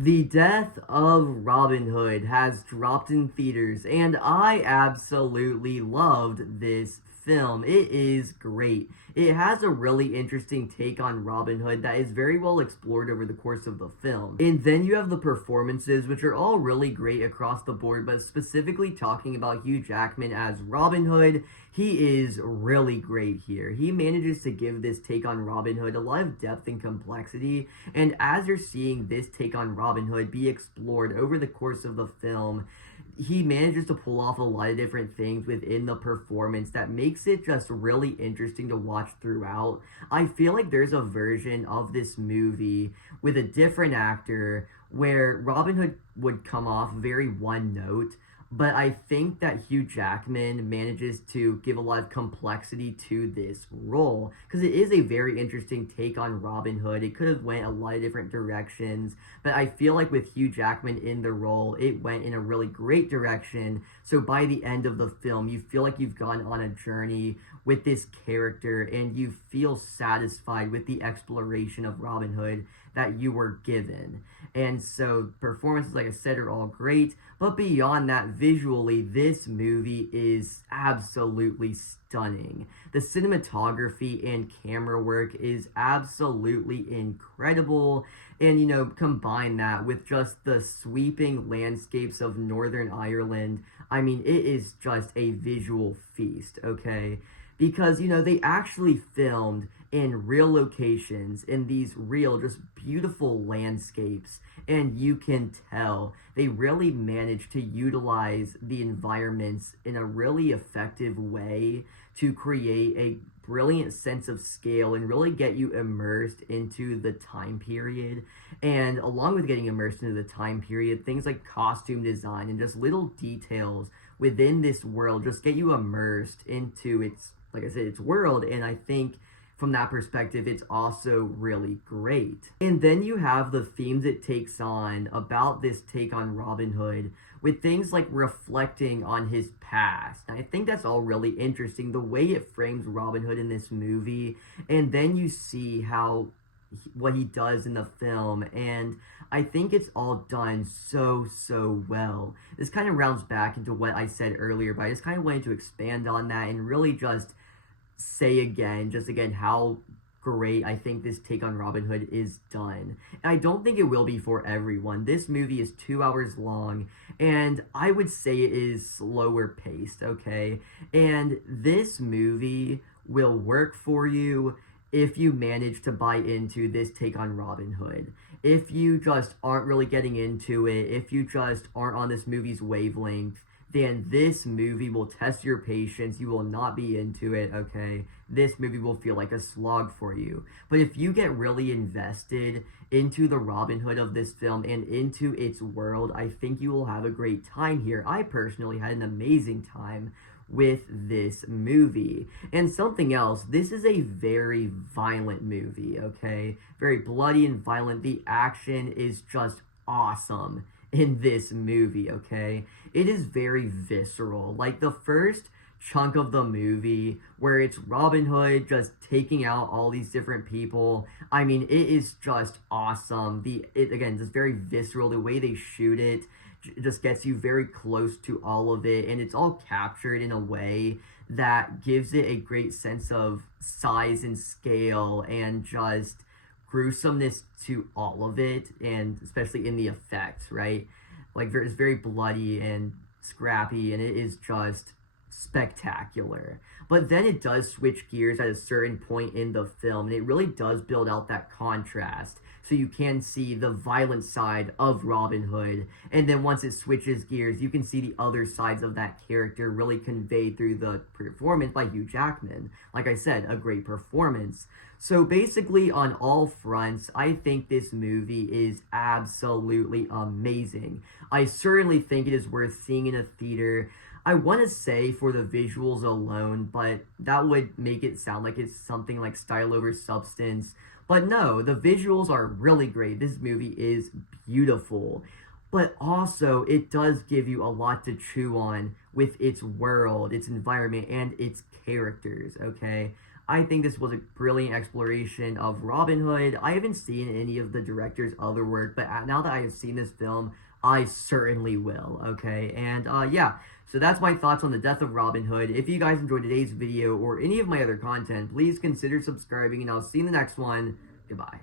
The Death of Robin Hood has dropped in theaters, and I absolutely loved this film. It is great. It has a really interesting take on Robin Hood that is very well explored over the course of the film. And then you have the performances, which are all really great across the board, but specifically talking about Hugh Jackman as Robin Hood, he is really great here. He manages to give this take on Robin Hood a lot of depth and complexity, and as you're seeing this take on Robin Hood be explored over the course of the film, he manages to pull off a lot of different things within the performance that makes it just really interesting to watch throughout. I feel like there's a version of this movie with a different actor where Robin Hood would come off very one note, but I think that Hugh Jackman manages to give a lot of complexity to this role because it is a very interesting take on Robin Hood. It could have went a lot of different directions, but I feel like with Hugh Jackman in the role, it went in a really great direction. So by the end of the film, you feel like you've gone on a journey with this character and you feel satisfied with the exploration of Robin Hood that you were given. And so performances, like I said, are all great, but beyond that, visually, this movie is absolutely stunning. The cinematography and camera work is absolutely incredible, and combine that with just the sweeping landscapes of Northern Ireland. I mean, it is just a visual feast, okay? Because they actually filmed in real locations in these real just beautiful landscapes, and you can tell they really managed to utilize the environments in a really effective way to create a brilliant sense of scale and really get you immersed into the time period. And along with getting immersed into the time period, things like costume design and just little details within this world just get you immersed into its, like I said, its world. And I think from that perspective, it's also really great. And then you have the themes it takes on about this take on Robin Hood with things like reflecting on his past. And I think that's all really interesting, the way it frames Robin Hood in this movie. And then you see what he does in the film, and I think it's all done so well. This kind of rounds back into what I said earlier, but I just kind of wanted to expand on that and really just say again how great I think this take on Robin Hood is done. And I don't think it will be for everyone. This movie is 2 hours long, and I would say it is slower paced, okay? And this movie will work for you if you manage to buy into this take on Robin Hood. If you just aren't really getting into it, if you just aren't on this movie's wavelength, then this movie will test your patience. You will not be into it, okay? This movie will feel like a slog for you. But if you get really invested into the Robin Hood of this film and into its world, I think you will have a great time here. I personally had an amazing time with this movie. And something else, this is a very violent movie, okay? Very bloody and violent. The action is just awesome in this movie, okay? It is very visceral. Like the first chunk of the movie where it's Robin Hood just taking out all these different people. I mean, it is just awesome. Again, just very visceral. The way they shoot it just gets you very close to all of it, and it's all captured in a way that gives it a great sense of size and scale and just gruesomeness to all of it, and especially in the effects, right? Like it's very bloody and scrappy, and it is just spectacular. But then it does switch gears at a certain point in the film, and it really does build out that contrast so you can see the violent side of Robin Hood, and then once it switches gears, you can see the other sides of that character really conveyed through the performance by Hugh Jackman. Like I said, a great performance. So basically, on all fronts, I think this movie is absolutely amazing. I certainly think it is worth seeing in a theater. I want to say for the visuals alone, but that would make it sound like it's something like style over substance. But no, the visuals are really great. This movie is beautiful. But also, it does give you a lot to chew on with its world, its environment, and its characters, okay? I think this was a brilliant exploration of Robin Hood. I haven't seen any of the director's other work, but now that I have seen this film, I certainly will, okay? And yeah, so that's my thoughts on the death of Robin Hood. If you guys enjoyed today's video or any of my other content, please consider subscribing, and I'll see you in the next one. Goodbye.